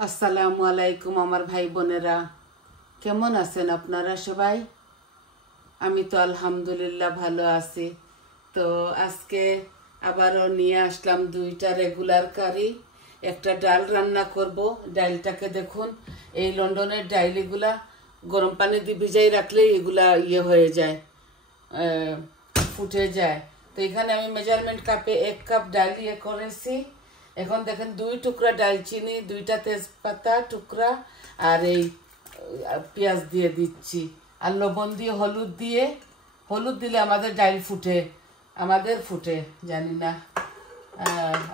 আসসালামু আলাইকুম আমার ভাই বোনেরা, কেমন আছেন আপনারা সবাই? আমি তো আলহামদুলিল্লাহ ভালো আছি। তো আজকে আবারও নিয়ে আসলাম দুইটা রেগুলার কারি। একটা ডাল রান্না করব। ডালটাকে দেখুন, এই লন্ডনের ডাইলগুলা গরম পানি দিয়ে ভিজাই রাখলেই এগুলা হয়ে যায়, ফুটে যায়। তো এখানে আমি মেজারমেন্ট কাপে 1 কাপ ডাল করেছি। এখন দেখেন 2 টুকরা ডালচিনি, 2টা তেজপাতা টুকরা, আর এই পেঁয়াজ দিয়ে দিচ্ছি, আর লবণ দিয়ে হলুদ দিলে আমাদের ডাল ফুটে জানি না,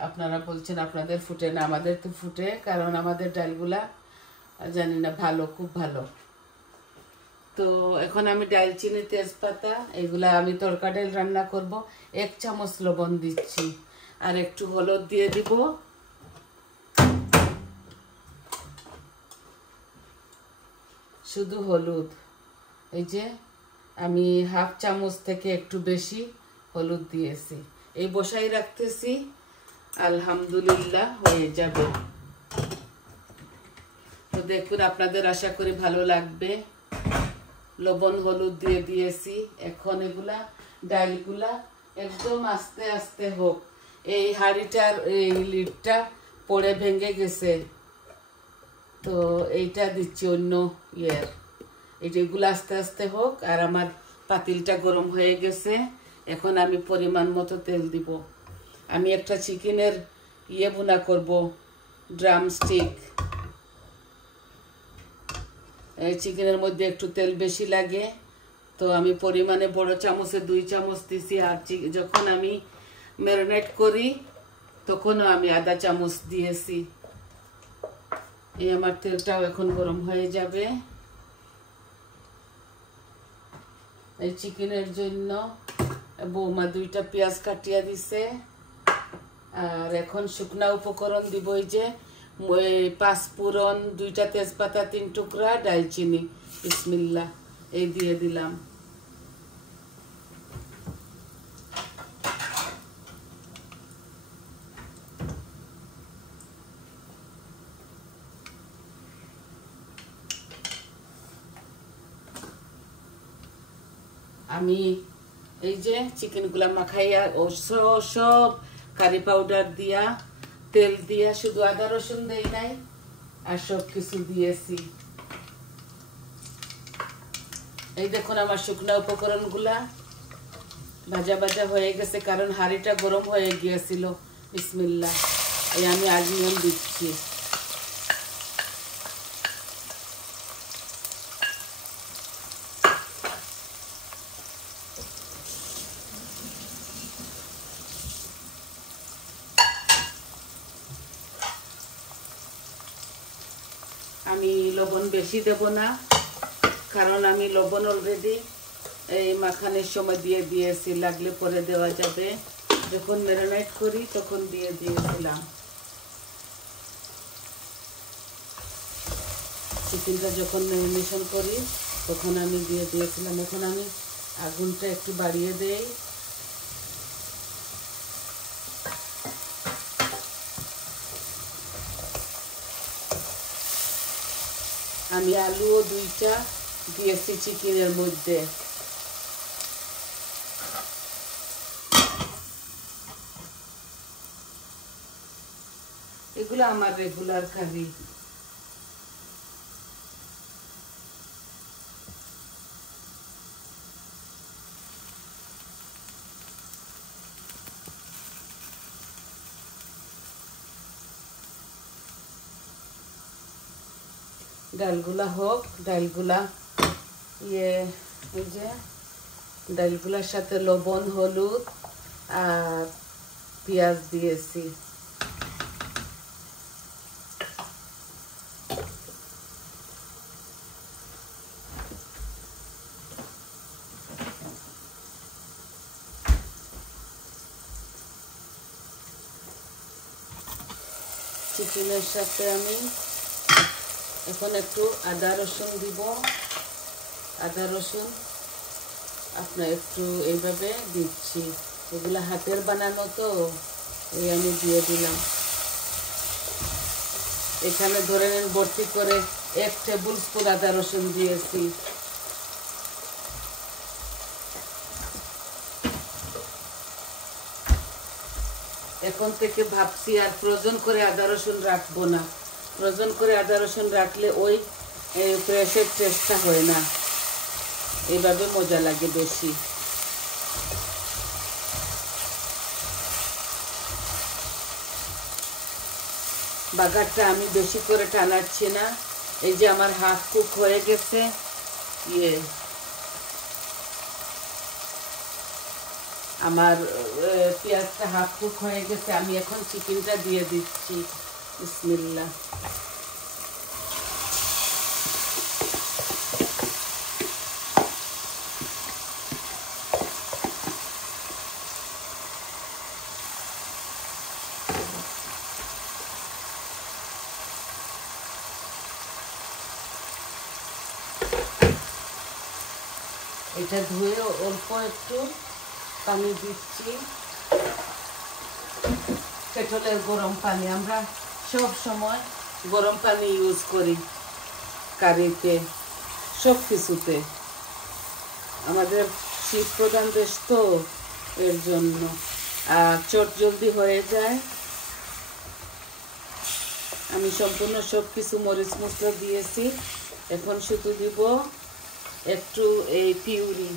আপনারা বলছেন আপনাদের ফুটে না, আমাদের তো ফুটে, কারণ আমাদের ডালগুলা জানি না খুব ভালো। তো এখন আমি ডালচিনি তেজপাতা এগুলা আমি তড়কা ডাল রান্না করব। 1 চামচ লবণ দিচ্ছি, আর একটু হলুদ দিয়ে দিব, শুধু হলুদ। এই যে আমি 1/2 চামচ থেকে একটু বেশি হলুদ দিয়েছি। এই বসাই রাখতেছি, আলহামদুলিল্লাহ হয়ে যাবে। তো দেখুন, আপনাদের আশা করি ভালো লাগবে। লবণ হলুদ দিয়ে দিয়েছি। এখন এগুলা ডালগুলা একদম আস্তে আস্তে হোক। এই হাঁড়িটার এই লিডটা পড়ে ভেঙে গেছে, তো এইটা দিচ্ছি অন্য এগুলো আস্তে আস্তে হোক। আর আমার পাতিলটা গরম হয়ে গেছে। এখন আমি পরিমাণ মতো তেল দিব। আমি একটা চিকেনের ভুনা করব, ড্রাম স্টিক। এই চিকেনের মধ্যে একটু তেল বেশি লাগে, তো আমি পরিমাণে বড় চামচে 2 চামচ দিছি। আর যখন আমি ম্যারিনেট করি তখনও আমি 1/2 চামচ দিয়েছি। এই আমার তেলটাও এখন গরম হয়ে যাবে। এই চিকেনের জন্য বৌমা 2টা পেঁয়াজ কাটিয়া দিছে। আর এখন শুকনা উপকরণ দিব, এই যে 5 ফোড়ন, 2টা তেজপাতা, 3 টুকরা ডালচিনি, বিসমিল্লাহ এই দিয়ে দিলাম। আমি এই যে চিকেনগুলা মাখাইয়া সব কারি পাউডার দিয়া, তেল দিয়া, শুধু আদা রসুন দেই নাই, আর সব কিছু দিয়েছি। এই দেখুন আমার শুকনা উপকরণগুলা ভাজা ভাজা হয়ে গেছে, কারণ হাঁড়িটা গরম হয়ে গিয়েছিল। বিসমিল্লাহ, এই আমি আজমিয়ন দিচ্ছি। আমি লবণ বেশি দেব না, কারণ আমি লবণ অলরেডি এই মাখানোর সময় দিয়ে দিয়েছি, লাগলে পরে দেওয়া যাবে। যখন ম্যারিনেট করি তখন দিয়ে দিয়েছিলাম। চিকেনটা যখন ম্যারিনেশন করি তখন আমি দিয়ে দিয়েছিলাম। এখন আমি আগুনটা একটু বাড়িয়ে দেই। আমি আলুও 2টা দিয়েছি চিকেনের মধ্যে। এগুলো আমার রেগুলার কারি। ডালগুলা হোক, ডালগুলা এই যে ডালগুলার সাথে লবণ হলুদ আর পেঁয়াজ দিয়েছি। চিকেনের সাথে আমি এখন একটু আদা রসুন দিব। আদা রসুন আপনার একটু এইভাবে দিচ্ছি, এগুলা হাতের বানানো তো, এই আমি দিয়ে দিলাম। এখানে ধরে নেন ভর্তি করে 1 টেবিল স্পুন আদা রসুন দিয়েছি। এখন থেকে ভাবছি আর ফ্রোজেন করে আদা রসুন রাখবো না। ফ্রোজেন করে আদা রসুন রাখলে ওই ফ্রেশের টেস্টটা হয় না, এইভাবে মজা লাগে বেশি। বাগারটা আমি বেশি করে টানাচ্ছি না। এই যে আমার হাফ কুক হয়ে গেছে, আমার পেঁয়াজটা হাফ কুক হয়ে গেছে। আমি এখন চিকেনটা দিয়ে দিচ্ছি। বিসমিল্লাহ। এটা ধুয়ে অল্প একটু পানি দিচ্ছি, কেটলের গরম পানি। আমরা সব সময় গরম পানি ইউজ করি কারিতে, সব কিছুতে। আমাদের শীত প্রধান দেশ তো, এর জন্য। আর চট জলদি হয়ে যায়। আমি সম্পূর্ণ সব কিছু মরিচ মশলা দিয়েছি। এখন শুধু দিব একটু এই পিউরি।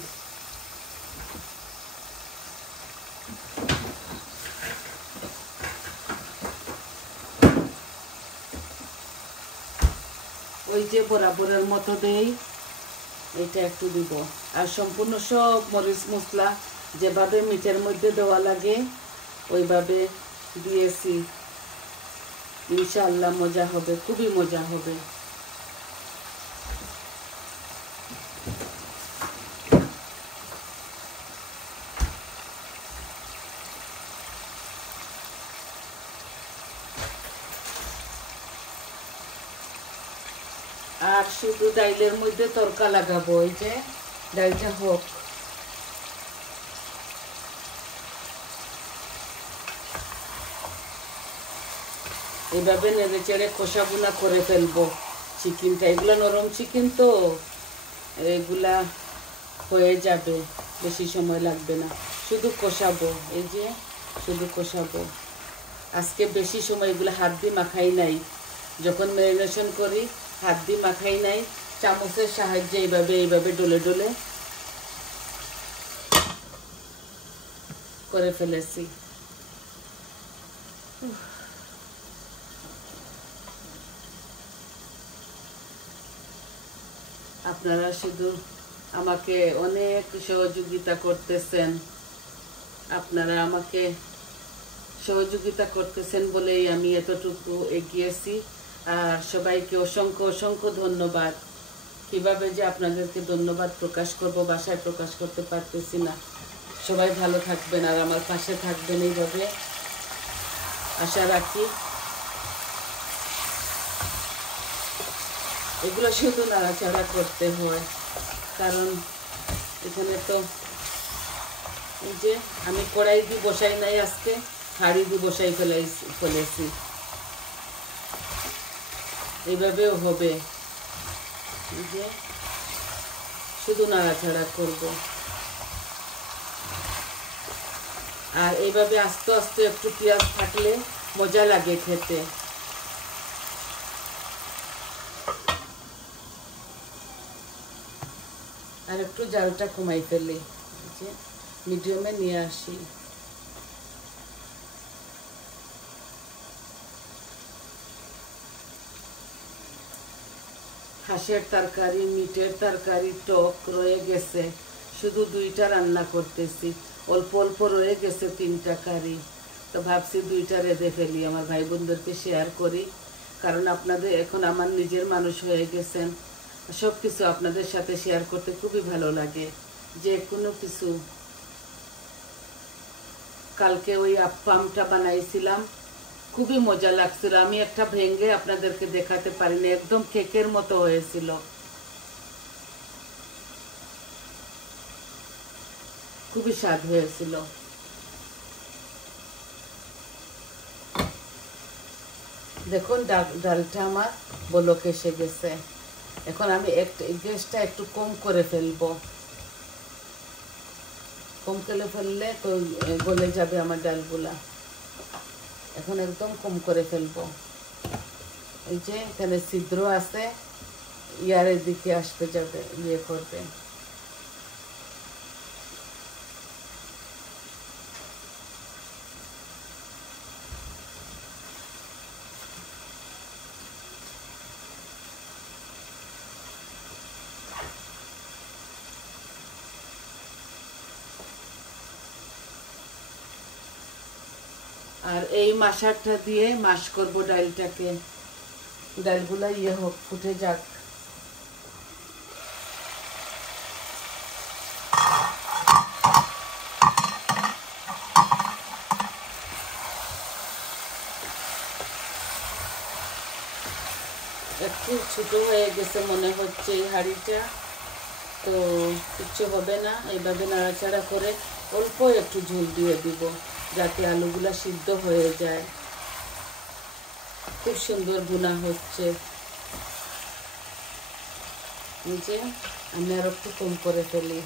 ওই যে বরাবরের মতো দেই, এটা একটু দিব। আর সম্পূর্ণ সব মরিচ মশলা যেভাবে মিটের মধ্যে দেওয়া লাগে ওইভাবে দিয়েছি। ইনশাআল্লাহ মজা হবে, খুবই মজা হবে। আর শুধু ডাইলের মধ্যে তরকা লাগাবো। এই যে ডাইলটা হোক, এইভাবে নেড়ে চেড়ে খোসা গুনা করে ফেলবো চিকেনটা। এগুলো নরম চিকেন তো, এগুলা হয়ে যাবে, বেশি সময় লাগবে না। শুধু কষাবো, এই যে শুধু কষাবো। আজকে বেশি সময় এগুলো হাত দিয়ে মাখাই নাই। যখন ম্যারিনেশন করি হাত দিয়ে মাখাই নাই, চামচের সাহায্যে এইভাবে ডলে ডলে করে ফেলেছি। আপনারা শুধু আমাকে অনেক সহযোগিতা করতেছেন। আপনারা আমাকে সহযোগিতা করতেছেন বলেই আমি এতটুকু এগিয়েছি। আর সবাইকে অসংখ্য অসংখ্য ধন্যবাদ। কিভাবে যে আপনাদেরকে ধন্যবাদ প্রকাশ করব, ভাষায় প্রকাশ করতে পারতেছি না। সবাই ভালো থাকবেন আর আমার পাশে থাকবেন, এইভাবে আশা রাখি। এগুলো শুধু নাড়াচাড়া করতে হয়, কারণ এখানে তো এই যে আমি কড়াই দিয়ে বসাই নাই, আজকে হাঁড়ি দিয়ে বসাই ফেলেছি। এইভাবেও হবে, এই যে শুধু নাড়াচাড়া করব। আর এইভাবে আস্তে আস্তে একটু পেঁয়াজ থাকলে মজা লাগে খেতে। আর একটু জালটা কমাই ফেলি, মিডিয়ামে নিয়ে আসি। হাঁসের তরকারি, মিটের তরকারি টক রয়ে গেছে, শুধু 2টা রান্না করতেছি। অল্প অল্প রয়ে গেছে 3টা কারি। তো ভাবছি 2টা রেঁধে ফেলি, আমার ভাই বোনদেরকে শেয়ার করি। কারণ আপনাদের এখন আমার নিজের মানুষ হয়ে গেছেন, সব কিছু আপনাদের সাথে শেয়ার করতে খুবই ভালো লাগে। যে কোনো কিছু। কালকে ওই আপ্পামটা বানাইছিলাম, খুবই মজা লাগছিল। আমি একটা ভেঙে আপনাদেরকে দেখাতে পারিনি, একদম কেকের মতো হয়েছিল। খুবই স্বাদ হয়েছিল। দেখুন ডালটা আমার বলক এসে গেছে। এখন আমি গ্যাসটা একটু কম করে ফেলবো, কম করে ফেললে তো গলে যাবে আমার ডালগুলা। এখন একদম কম করে ফেলবো। এই যে এখানে ছিদ্র আছে, ইয়ারের দিকে আসতে যাবে, ইয়ে করবে। আর এই মাশারটা দিয়ে মাশ করব ডালটাকে। ডালগুলা ইয়ে হোক, ফুটে যাক। একটু ছোট হয়ে গেছে মনে হচ্ছে এই হাঁড়িটা, তো কিচ্ছু হবে না। এইভাবে নাড়াচাড়া করে অল্প একটু ঝোল দিয়ে দিব, যাতে আলুগুলা সিদ্ধ হয়ে যায়। খুব সুন্দর ভুনা হচ্ছে। নিচে আমি আর একটু কম করে ফেলি।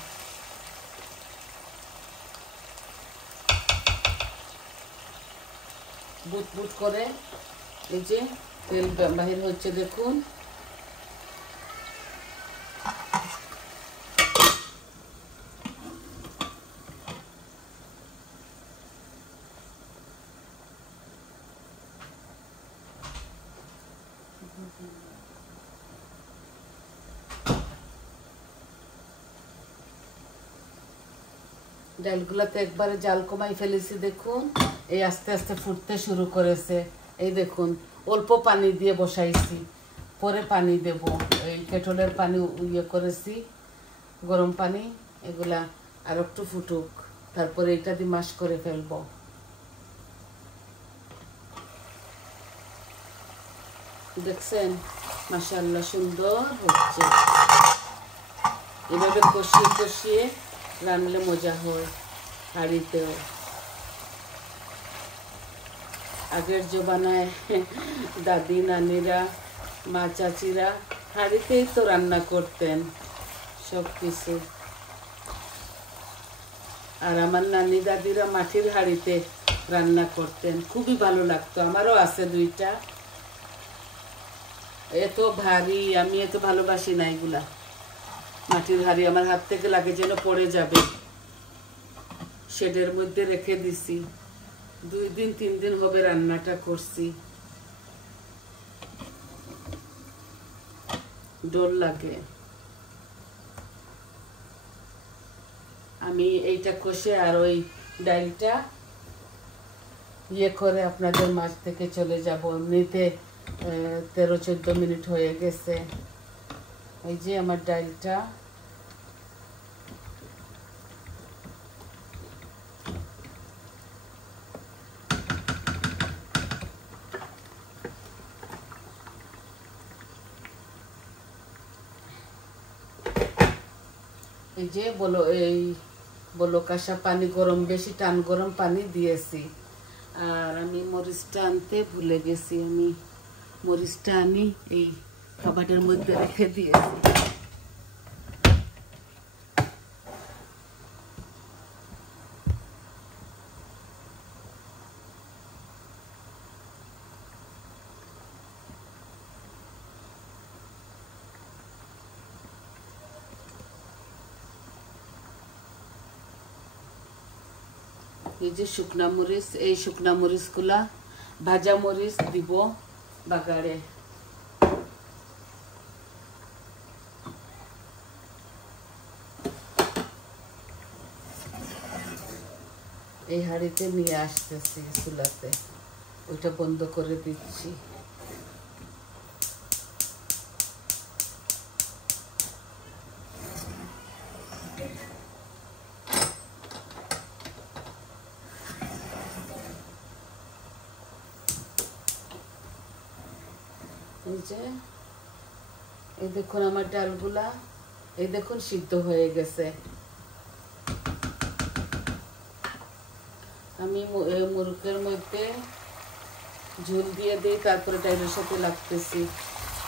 বুট বুট করে এই যে তেল বাহির হচ্ছে, দেখুন। ডালগুলাতে একবারে জাল কমাই ফেলেছি, দেখুন। এই আস্তে আস্তে ফুটতে শুরু করেছে। এই দেখুন, অল্প পানি দিয়ে বসাইছি, পরে পানি দেব। এই কেটলের পানি ইয়ে করেছি, গরম পানি। এগুলা আর একটু ফুটুক, তারপরে এটা দিয়ে মাশ করে ফেলবো। দেখছেন, মাশাআল্লাহ সুন্দর হচ্ছে। এভাবে কষিয়ে কষিয়ে রান্নলে মজা হয় হাঁড়িতেও। আগের জমানায় দাদি নানিরা, মা চাচিরা হাঁড়িতেই তো রান্না করতেন সব কিছু। আর আমার নানি দাদিরা মাটির হাঁড়িতে রান্না করতেন, খুবই ভালো লাগতো। আমারও আছে দুইটা। এত ভারী, আমি এত ভালোবাসি না এগুলা। মাটির হাঁড়ি আমার হাত থেকে লাগে যেন পড়ে যাবে। শেডের মধ্যে রেখে দিছি, 2 দিন 3 দিন হবে রান্নাটা করছি। ডর লাগে। আমি এইটা কষে আর ওই ডালটা ইয়ে করে আপনাদের মাঝ থেকে চলে যাব। এমনিতে 13-14 মিনিট হয়ে গেছে। এই যে আমার ডালটা। এই যে বলক আসা পানি, গরম, বেশি টান গরম পানি দিয়েছি। আর আমি মরিচটা আনতে ভুলে গেছি। আমি মরিচটা আনি এই কাবাডের মধ্যে রেখে দিয়েছি। এই যে শুকনা মরিচ, এই শুকনা মরিচগুলা ভাজা মরিচ দিব বাগারে। এই হাঁড়িতে নিয়ে আসতেছি চুলাতে, ওইটা বন্ধ করে দিচ্ছি। এই যে এই দেখুন আমার ডালগুলা, এই দেখুন সিদ্ধ হয়ে গেছে। আমি মুরগের মধ্যে ঝোল দিয়ে দিই, তারপরে ডাইলের সাথে লাগতেছি।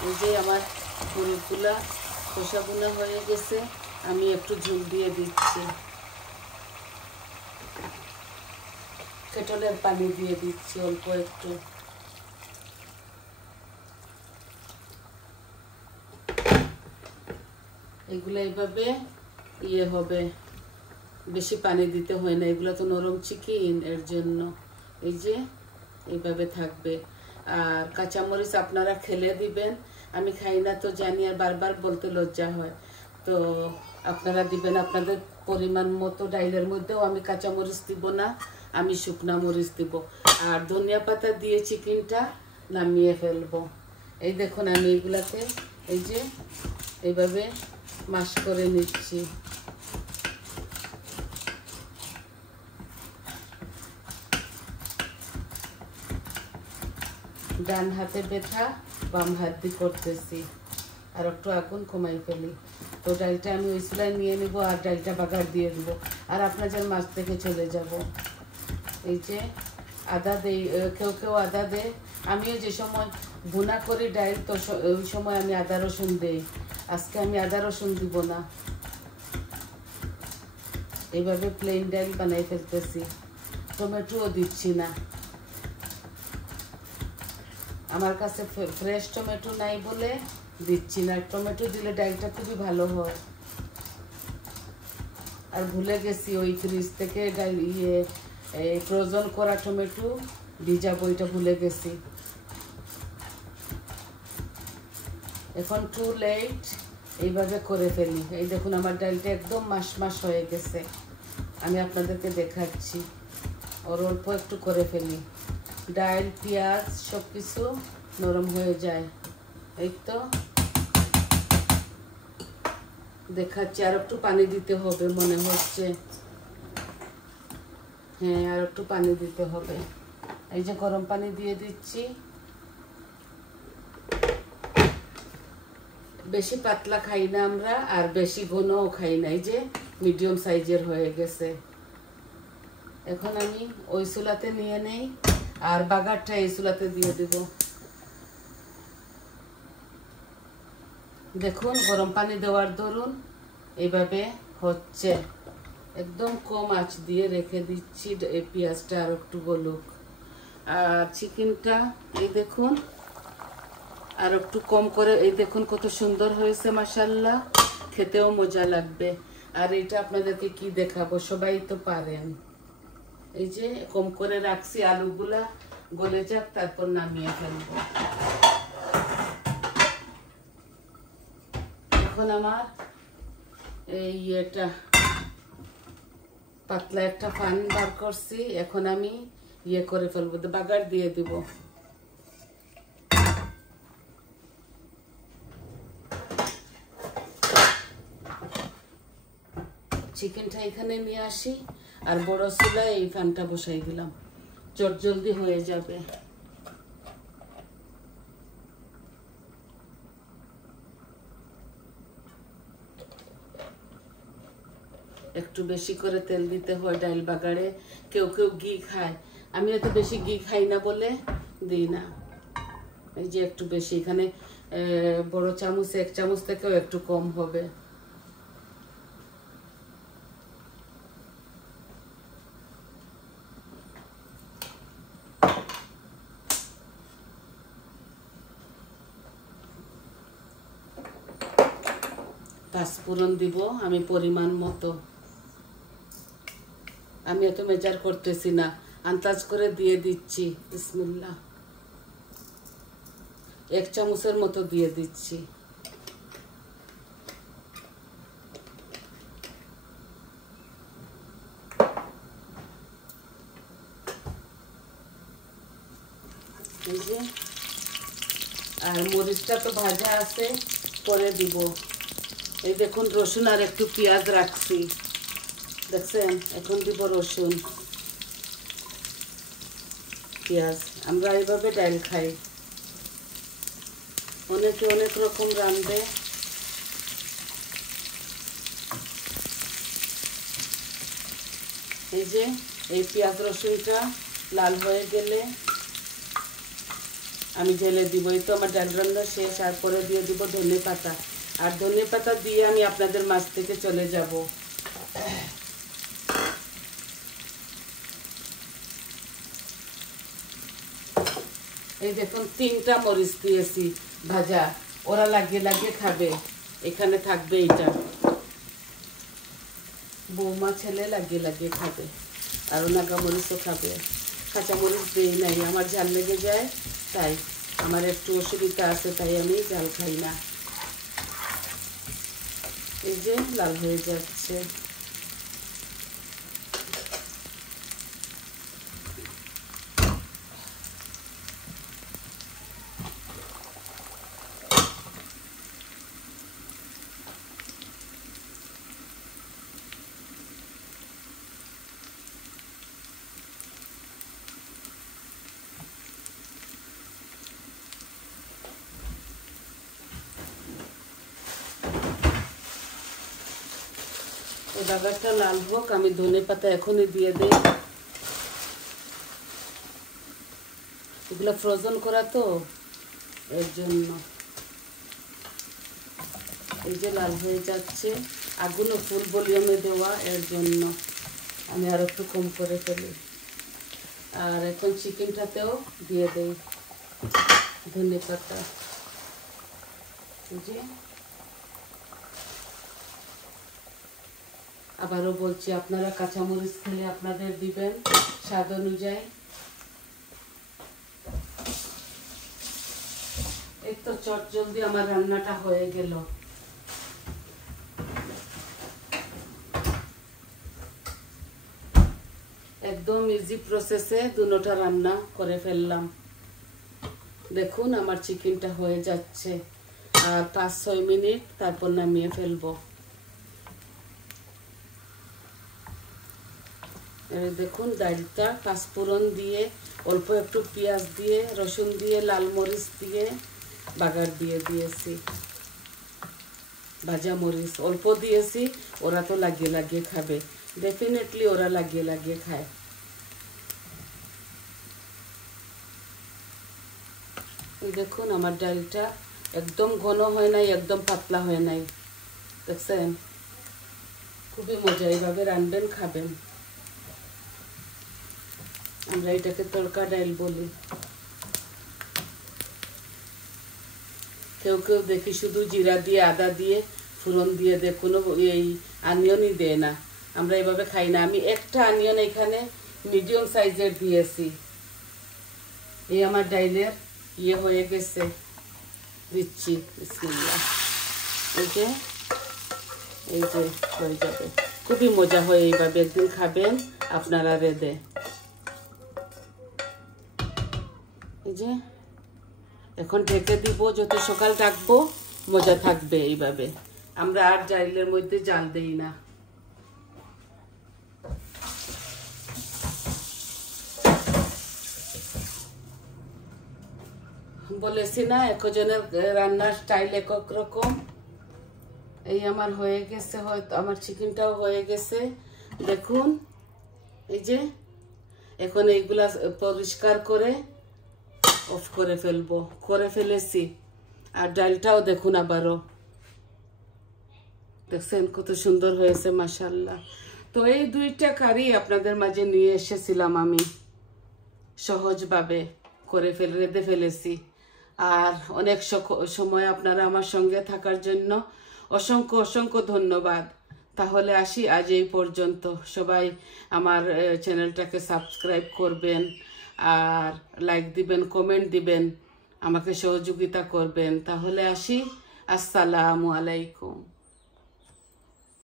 এই যে আমার হলুদগুলা খোসা বোনা হয়ে গেছে, আমি একটু ঝোল দিয়ে দিচ্ছি। কেটলের পানি দিয়ে দিচ্ছি অল্প একটু। এগুলো এইভাবে হবে, বেশি পানি দিতে হয় না, এগুলো তো নরম চিকেন, এর জন্য এই যে এইভাবে থাকবে। আর কাঁচামরিচ আপনারা খেলে দিবেন, আমি খাই না তো জানি, আর বারবার বলতে লজ্জা হয়, তো আপনারা দিবেন আপনাদের পরিমাণ মতো। ডাইলের মধ্যেও আমি কাঁচামরিচ দিব না, আমি শুকনা মরিচ দিব। আর ধনিয়া পাতা দিয়ে চিকেনটা নামিয়ে ফেলবো। এই দেখুন আমি এগুলাতে এই যে এইভাবে মাশ করে নিচ্ছি। ডান হাতে ব্যথা, বাম হাত দিয়ে করতেছি। আর একটু আগুন কমাই ফেলি। তো ডালটা আমি ওই চুলায় নিয়ে নিব, আর ডালটা বাগার দিয়ে দিব, আর আপনাদের মাছ থেকে চলে যাব। এই যে আদা দেই, কেউ কেউ আদা দেয়, আমিও যে সময় ভুনা করি ডাল, তো ওই সময় আমি আদা রসুন দেই। আজকে আমি আদা রসুন দিব না, এইভাবে প্লেন ডাল বানাই ফেলতেছি। টমেটোও দিচ্ছি না, আমার কাছে ফ্রেশ টমেটো নাই বলে দিচ্ছি না। টমেটো দিলে ডালটা খুবই ভালো হয়। আর ভুলে গেছি ওই ফ্রিজ থেকে ডাল ফ্রোজন করা টমেটো ভিজাবো, ওইটা ভুলে গেছি। এখন টু লেট, এইভাবে করে ফেলি। এই দেখুন আমার ডালটা একদম মাস মাস হয়ে গেছে, আমি আপনাদেরকে দেখাচ্ছি। ওর অল্প একটু করে ফেলি, ডাল পেঁয়াজ সব কিছু নরম হয়ে যায়। এই তো দেখাচ্ছি, আর একটু পানি দিতে হবে মনে হচ্ছে। হ্যাঁ, আর একটু পানি দিতে হবে। এই যে গরম পানি দিয়ে দিচ্ছি। বেশি পাতলা খাই না আমরা, আর বেশি ঘনও খাই না। এই যে মিডিয়াম সাইজের হয়ে গেছে। এখন আমি ওই চুলাতে নিয়ে নেই, আর বাগারটা এই চুলাতে দিয়ে দেব। দেখুন গরম পানি দেওয়ার দরুন এইভাবে হচ্ছে। একদম কম আঁচ দিয়ে রেখে দিচ্ছি, এই পেঁয়াজটা আর একটু গলুক। আর চিকেনটা এই দেখুন আর একটু কম করে, এই দেখুন কত সুন্দর হয়েছে মাশাআল্লাহ, খেতেও মজা লাগবে। আর এটা আপনাদেরকে কি দেখাবো, সবাই তো পারেন। এই যে কম করে রাখছি, আলুগুলা গলে যাক, তারপর নামিয়ে ফেলবো। এখন আমার এই এটা পাতলা একটা পান বার করছি, এখন আমি করে ফেলবো, বাগার দিয়ে দিব। চিকেনটা এখানে নিয়ে আসি, আর বড় চুলায় এই ফ্যানটা বসাই দিলাম, চট জলদি হয়ে যাবে। একটু বেশি করে তেল দিতে হয় ডাল বাগারে, কেউ কেউ ঘি খায়, আমি এত বেশি ঘি খাই না বলে দিই না। এই যে একটু বেশি, এখানে বড় চামচ, এক চামচ থেকেও একটু কম হবে। পাঁচফোড়ন দিব আমি পরিমাণ মতো, আমি এত মেজার করতেছি না, আন্দাজ করে দিয়ে দিচ্ছি। বিসমিল্লাহ, এক চামচের মতো দিয়ে দিচ্ছি। এই যে, আর মরিচটা তো ভাজা আছে, পরে দিব। এই দেখুন রসুন আর একটু পেঁয়াজ রাখছি, দেখছেন? এখন দিব রসুন পেঁয়াজ। আমরা এইভাবে ডাল খাই, অনেকে অনেক রকম রাঁধবে। এই যে এই পেঁয়াজ রসুনটা লাল হয়ে গেলে আমি ঢেলে দিব। এই তো আমার ডাল রান্না শেষ। আর পরে দিয়ে দিব ধনে পাতা। আর ধনে পাতা দিয়ে আমি আপনাদের মাছ থেকে চলে যাব। এই দেখুন 3টা মরিচ দিয়েছি ভাজা, ওরা লাগিয়ে লাগিয়ে খাবে, এখানে থাকবে এটা, বৌমা ছেলে লাগিয়ে লাগিয়ে খাবে, আর নাগা মরিচও খাবে। কাঁচা মরিচ দিই নাই, আমার ঝাল লেগে যায়, তাই আমার একটু অসুবিধা আছে, তাই আমি ঝাল খাই না। এই যে লাল হয়ে যাচ্ছে। বাগারটা লাল হোক, আমি ধনে পাতা এখনই দিয়ে দিই। এগুলো ফ্রোজেন করা তো, এর জন্য। এই যে লাল হয়ে যাচ্ছে, আগুনও ফুল ভলিউমে দেওয়া, এর জন্য আমি আর একটু কম করে ফেলি। আর এখন চিকেনটাতেও দিয়ে দেই ধনে পাতা। যে আবারও বলছি, আপনারা কাঁচামরিচ খেলে আপনাদের দিবেন স্বাদ অনুযায়ী। এই তো চট জলদি আমার রান্নাটা হয়ে গেল। একদম ইজি প্রসেসে দুটোটা রান্না করে ফেললাম। দেখুন আমার চিকেনটা হয়ে যাচ্ছে, আর 5-6 মিনিট তারপর নামিয়ে ফেলবো। দেখুন ডালটা পাঁচফোড়ন দিয়ে, অল্প একটু পেঁয়াজ দিয়ে, রসুন দিয়ে, লাল মরিচ দিয়ে বাগার দিয়ে দিয়েছি। ভাজা মরিচ অল্প দিয়েছি, ওরা তো লাগিয়ে লাগিয়ে খাবে, ডেফিনেটলি ওরা লাগিয়ে লাগিয়ে খায়। দেখুন আমার ডালটা একদম ঘন হয় নাই, একদম পাতলা হয় নাই, দেখছেন? খুবই মজা, এইভাবে রান্নবেন, খাবেন। আমরা এটাকে তড়কা ডাল বলি। কেউ কেউ দেখি শুধু জিরা দিয়ে, আদা দিয়ে, ফোড়ন দিয়ে দেয়, কোনো এই আনিয়নই দেয় না। আমরা এইভাবে খাই না। আমি একটা আনিয়ন এখানে মিডিয়াম সাইজের দিয়েছি। এই আমার ডাইলের ইয়ে হয়ে গেছে, দিচ্ছি বিসমিল্লাহ। এই যে হয়ে যাবে, খুবই মজা হয় এইভাবে, একদিন খাবেন আপনারা রেদে। এই যে এখন ঢেকে দিব, যত সকাল রাখবো মজা থাকবে এইভাবে। আমরা আর ডাইলের মধ্যে জাল দেই না। বলেছি না একজনের রান্নার স্টাইল এক এক রকম। এই আমার হয়ে গেছে, হয়তো আমার চিকেনটাও হয়ে গেছে, দেখুন। এই যে এখন এইগুলা পরিষ্কার করে অফ করে ফেলবো, করে ফেলেছি। আর ডালটাও দেখুন আবারও, দেখছেন কত সুন্দর হয়েছে, মাশাআল্লাহ। তো এই 2টা কারি আপনাদের মাঝে নিয়ে এসেছিলাম আমি, সহজভাবে করে রেঁধে ফেলেছি। আর অনেক সময় আপনারা আমার সঙ্গে থাকার জন্য অসংখ্য অসংখ্য ধন্যবাদ। তাহলে আসি আজ এই পর্যন্ত। সবাই আমার চ্যানেলটাকে সাবস্ক্রাইব করবেন, আর লাইক দিবেন, কমেন্ট দিবেন, আমাকে সহযোগিতা করবেন। তাহলে আসি, আসসালামু আলাইকুম।